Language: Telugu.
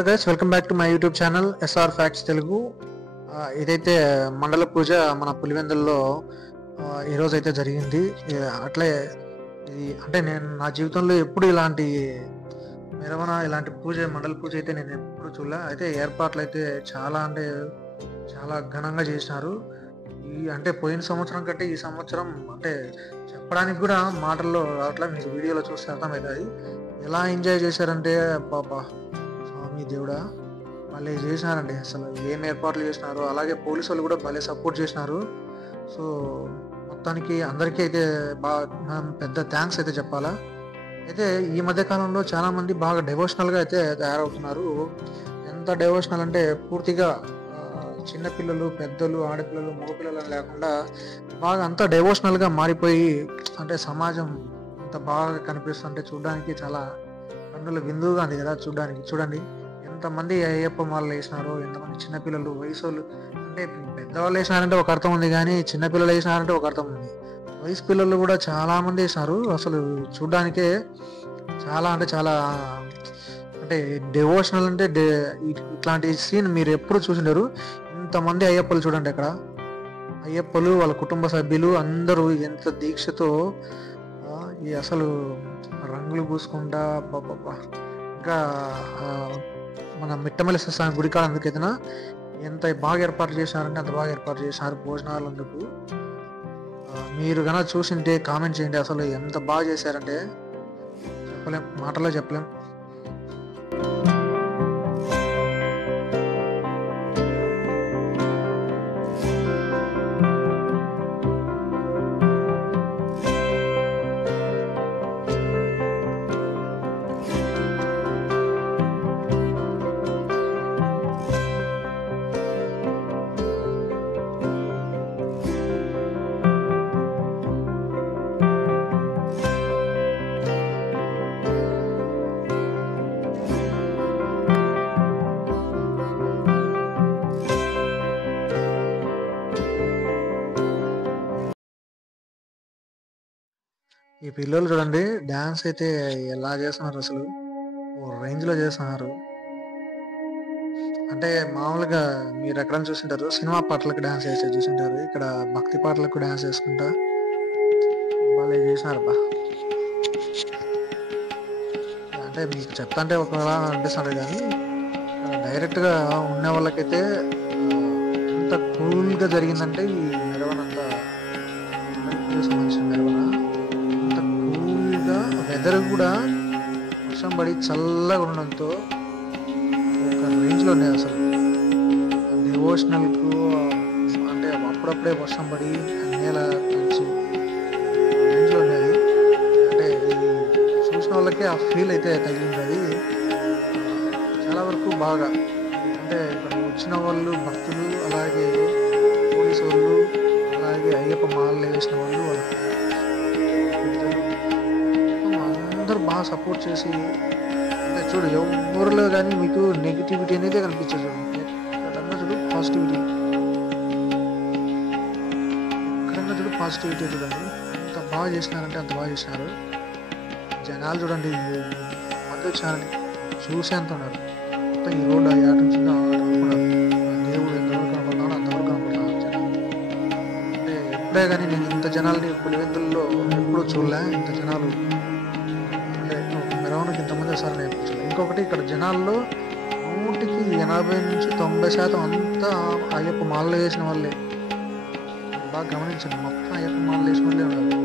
Hello guys, welcome back to my YouTube channel SR facts Telugu. ఇదైతే మండల పూజ మన పులివెందుల్లో ఈరోజు అయితే జరిగింది. అట్లే ఇది అంటే నేను నా జీవితంలో ఎప్పుడు ఇలాంటి మెరవన ఇలాంటి మండల పూజ అయితే నేను ఎప్పుడు చూడలే. అయితే ఏర్పాట్లు అయితే చాలా ఘనంగా చేసినారు. అంటే పోయిన సంవత్సరం కంటే ఈ సంవత్సరం అంటే చెప్పడానికి కూడా మాటల్లో రావట్లే. మీకు వీడియోలో చూస్తే అర్థమవుతుంది ఎలా ఎంజాయ్ చేశారంటే. బాబా స్వామి దేవుడా, భలే చేసినారండి. అసలు ఏం ఏర్పాట్లు చేసినారు. అలాగే పోలీసు వాళ్ళు కూడా భలే సపోర్ట్ చేసినారు. సో మొత్తానికి అందరికీ అయితే మనం పెద్ద థ్యాంక్స్ అయితే చెప్పాలా. అయితే ఈ మధ్య కాలంలో చాలామంది బాగా డెవోషనల్గా అయితే తయారవుతున్నారు. ఎంత డెవోషనల్ అంటే పూర్తిగా చిన్నపిల్లలు, పెద్దలు, ఆడపిల్లలు, మగపిల్లలు లేకుండా బాగా అంతా డెవోషనల్గా మారిపోయి అంటే సమాజం అంత బాగా కనిపిస్తుంటే చూడడానికి చాలా కన్నుల విందుగా ఉంది కదా చూడడానికి. చూడండి ఎంతమంది అయ్యప్ప మాలలు వేసినారో, ఎంతమంది చిన్నపిల్లలు, వయసు వాళ్ళు. అంటే పెద్దవాళ్ళు వేసినారంటే ఒక అర్థం ఉంది, కానీ చిన్నపిల్లలు వేసినారంటే ఒక అర్థం ఉంది. వయసు పిల్లలు కూడా చాలా మంది వేసినారు. అసలు చూడడానికే చాలా అంటే డెవోషనల్ అంటే ఇట్లాంటి సీన్ మీరు ఎప్పుడు చూసిండారు. ఇంతమంది అయ్యప్పలు చూడండి. అక్కడ అయ్యప్పలు, వాళ్ళ కుటుంబ సభ్యులు అందరూ ఎంత దీక్షతో ఈ అసలు రంగులు పూసుకుంటా ఇంకా మన మిట్టమల్లి స్వామి గుడికాడ అందుకైతేనా ఎంత బాగా ఏర్పాటు చేసినారంటే అంత బాగా ఏర్పాటు చేసినారు భోజనాలు అందుకు. మీరు కనుక చూసింటే కామెంట్ చేయండి. అసలు ఎంత బాగా చేశారంటే చెప్పలేం, మాటలో చెప్పలేం. ఈ పిల్లలు చూడండి డ్యాన్స్ అయితే ఎలా చేస్తున్నారు. అసలు ఓ రేంజ్లో చేస్తున్నారు. అంటే మామూలుగా మీరు ఎక్కడైనా చూసింటారు, సినిమా పాటలకు డ్యాన్స్ వేసే చూసింటారు. ఇక్కడ భక్తి పాటలకు డ్యాన్స్ వేసుకుంటా వాళ్ళు చేసినారు. అంటే మీకు చెప్తాంటే ఒకలా అనిపిస్తుంది, కానీ డైరెక్ట్గా ఉన్న వాళ్ళకైతే ఎంత కూల్గా జరిగిందంటే ఈ మెరవనంతా సంబంధించిన మెరవన వెదర్ కూడా వర్షం పడి చల్లగా ఉండడంతో ఒక రేంజ్లో ఉన్నాయి. అసలు డివోషనల్కు అంటే అప్పుడప్పుడే వర్షం పడి నేల తడిచి రేంజ్లో ఉన్నది. అంటే చూసిన వాళ్ళకే ఆ ఫీల్ అయితే తగిలింది. అది చాలా వరకు బాగా అంటే ఇక్కడ వచ్చిన వాళ్ళు భక్తులు, అలాగే పోలీసు వాళ్ళు, అలాగే అయ్యప్ప మాలలు వేసిన వాళ్ళు, అందరూ బాగా సపోర్ట్ చేసి అంటే చూడు ఎవరిలో కానీ మీకు నెగిటివిటీ అనేది కనిపించదు. ఎక్కడన్నా చూడు పాజిటివిటీ, ఎక్కడన్నా చూడు పాజిటివిటీ. చూడండి ఎంత బాగా చేసినారంటే అంత బాగా చేసినారు. జనాలు చూడండి మంది వచ్చినారని చూసేంత ఉన్నారు. మొత్తం ఈ రోడ్డు ఆట నుంచి అనుకున్నారు. దేవుడు ఎంతవరకు కనపడతాడో అంతవరకు కనపడతాడు జనాలు. అంటే ఎప్పుడే కానీ నేను ఇంత జనాలని పులివెందుల్లో ఎప్పుడూ చూడలే. ఇంత జనాలు మెరవనకి ఇంతమంది వస్తారు నేర్పించాలి. ఇంకొకటి ఇక్కడ జనాల్లో 100% నుంచి 90% అంతా అయ్యప్ప మాలలు వేసిన వాళ్ళే. బాగా గమనించండి, మొత్తం అయ్యప్ప మాలలు వేసిన వాళ్ళే ఉన్నారు.